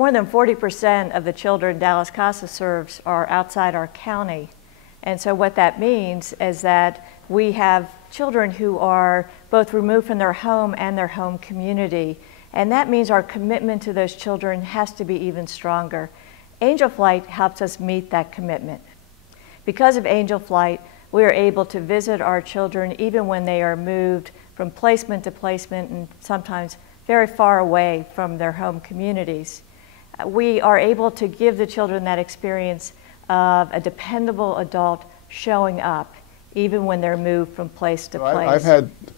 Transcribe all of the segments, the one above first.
more than 40% of the children Dallas CASA serves are outside our county. And so what that means is that we have children who are both removed from their home and their home community. And that means our commitment to those children has to be even stronger. Angel Flight helps us meet that commitment. Because of Angel Flight, we are able to visit our children even when they are moved from placement to placement and sometimes very far away from their home communities. We are able to give the children that experience of a dependable adult showing up even when they're moved from place to place.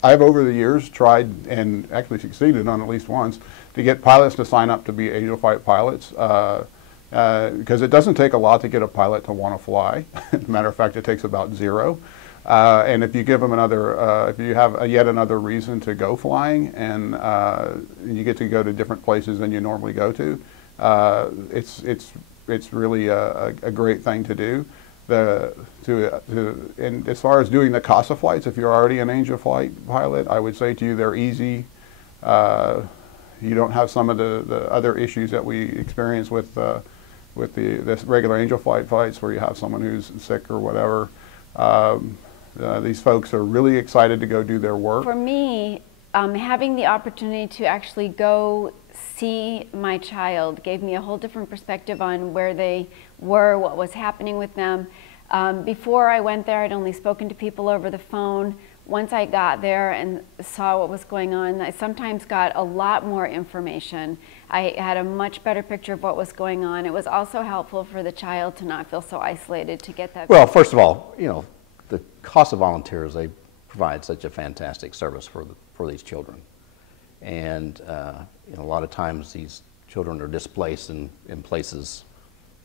I've over the years tried and actually succeeded on at least once to get pilots to sign up to be Angel Flight pilots because it doesn't take a lot to get a pilot to want to fly. As a matter of fact, it takes about 0. And if you give them another, if you have yet another reason to go flying and you get to go to different places than you normally go to, it's really a great thing to do. And as far as doing the CASA flights, if you're already an Angel Flight pilot, I would say to you they're easy. You don't have some of the other issues that we experience with the regular Angel Flight flights where you have someone who's sick or whatever. These folks are really excited to go do their work. For me, having the opportunity to actually go see my child gave me a whole different perspective on where they were, what was happening with them. Before I went there, I'd only spoken to people over the phone. Once I got there and saw what was going on, I sometimes got a lot more information. I had a much better picture of what was going on. It was also helpful for the child to not feel so isolated, to get that. Well, first of all, you know, the CASA volunteers, they provide such a fantastic service for these children. And you know, a lot of times these children are displaced in places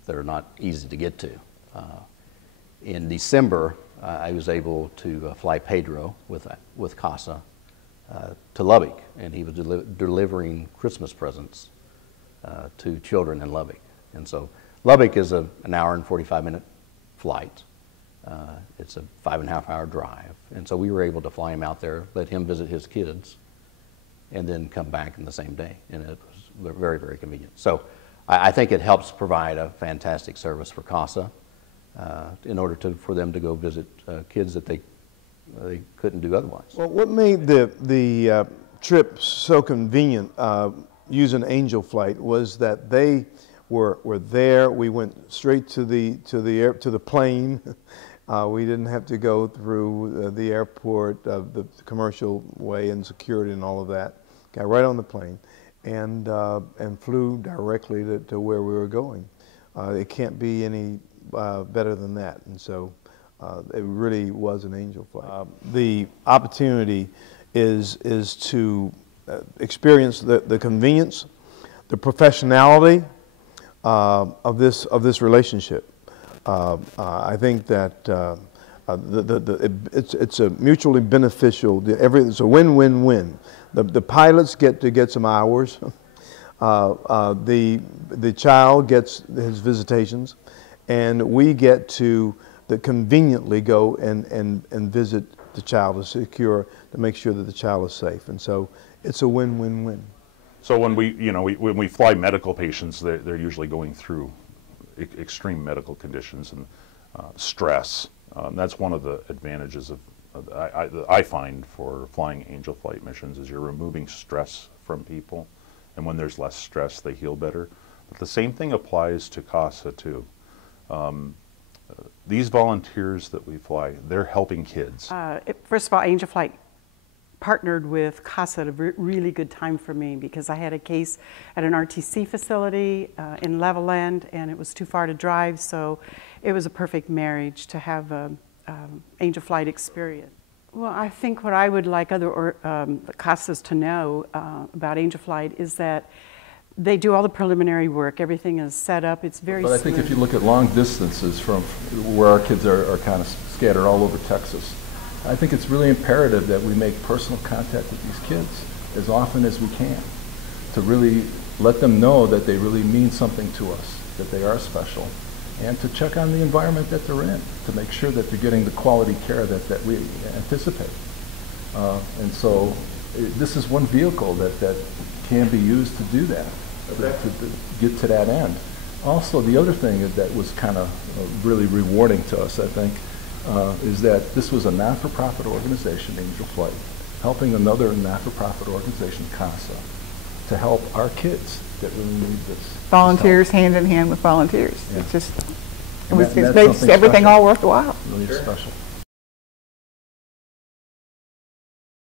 that are not easy to get to. In December, I was able to fly Pedro with CASA to Lubbock, and he was delivering Christmas presents to children in Lubbock. And so Lubbock is an hour and 45-minute flight. It's a 5.5-hour drive. And so we were able to fly him out there, let him visit his kids, and then come back in the same day. And it was very, very convenient. So I think it helps provide a fantastic service for CASA in order for them to go visit kids that they couldn't do otherwise. Well, what made the trip so convenient using Angel Flight was that they were there. We went straight to the plane. We didn't have to go through the airport, the commercial way and security and all of that. Got right on the plane and flew directly to where we were going. It can't be any better than that, and so it really was an Angel Flight. The opportunity is to experience the convenience, the professionality of this relationship. I think that it's a mutually beneficial. It's a win-win-win. The pilots get to get some hours. The child gets his visitations, and we get to conveniently go and visit the child to make sure that the child is safe. And so it's a win-win-win. So when we fly medical patients, they're usually going through extreme medical conditions and stress. That's one of the advantages I find for flying Angel Flight missions is you're removing stress from people, and when there's less stress, they heal better. But the same thing applies to CASA too. These volunteers that we fly, they're helping kids. First of all, Angel Flight partnered with CASA at a really good time for me because I had a case at an RTC facility in Levelland, and it was too far to drive, so it was a perfect marriage to have an Angel Flight experience. Well, I think what I would like other CASAs to know about Angel Flight is that they do all the preliminary work. Everything is set up. It's very smooth. But I think if you look at long distances from where our kids are kind of scattered all over Texas, I think it's really imperative that we make personal contact with these kids as often as we can to really let them know that they really mean something to us, that they are special, and to check on the environment that they're in to make sure that they're getting the quality care that we anticipate. And so this is one vehicle that can be used to do that. to get to that end. Also, the other thing that was kind of really rewarding to us, I think, is that this was a not-for-profit organization, Angel Flight, helping another not-for-profit organization, CASA, to help our kids that really need this. Volunteers hand in hand with volunteers. Yeah. It's just, And it that's makes something everything special. all worthwhile. Really special.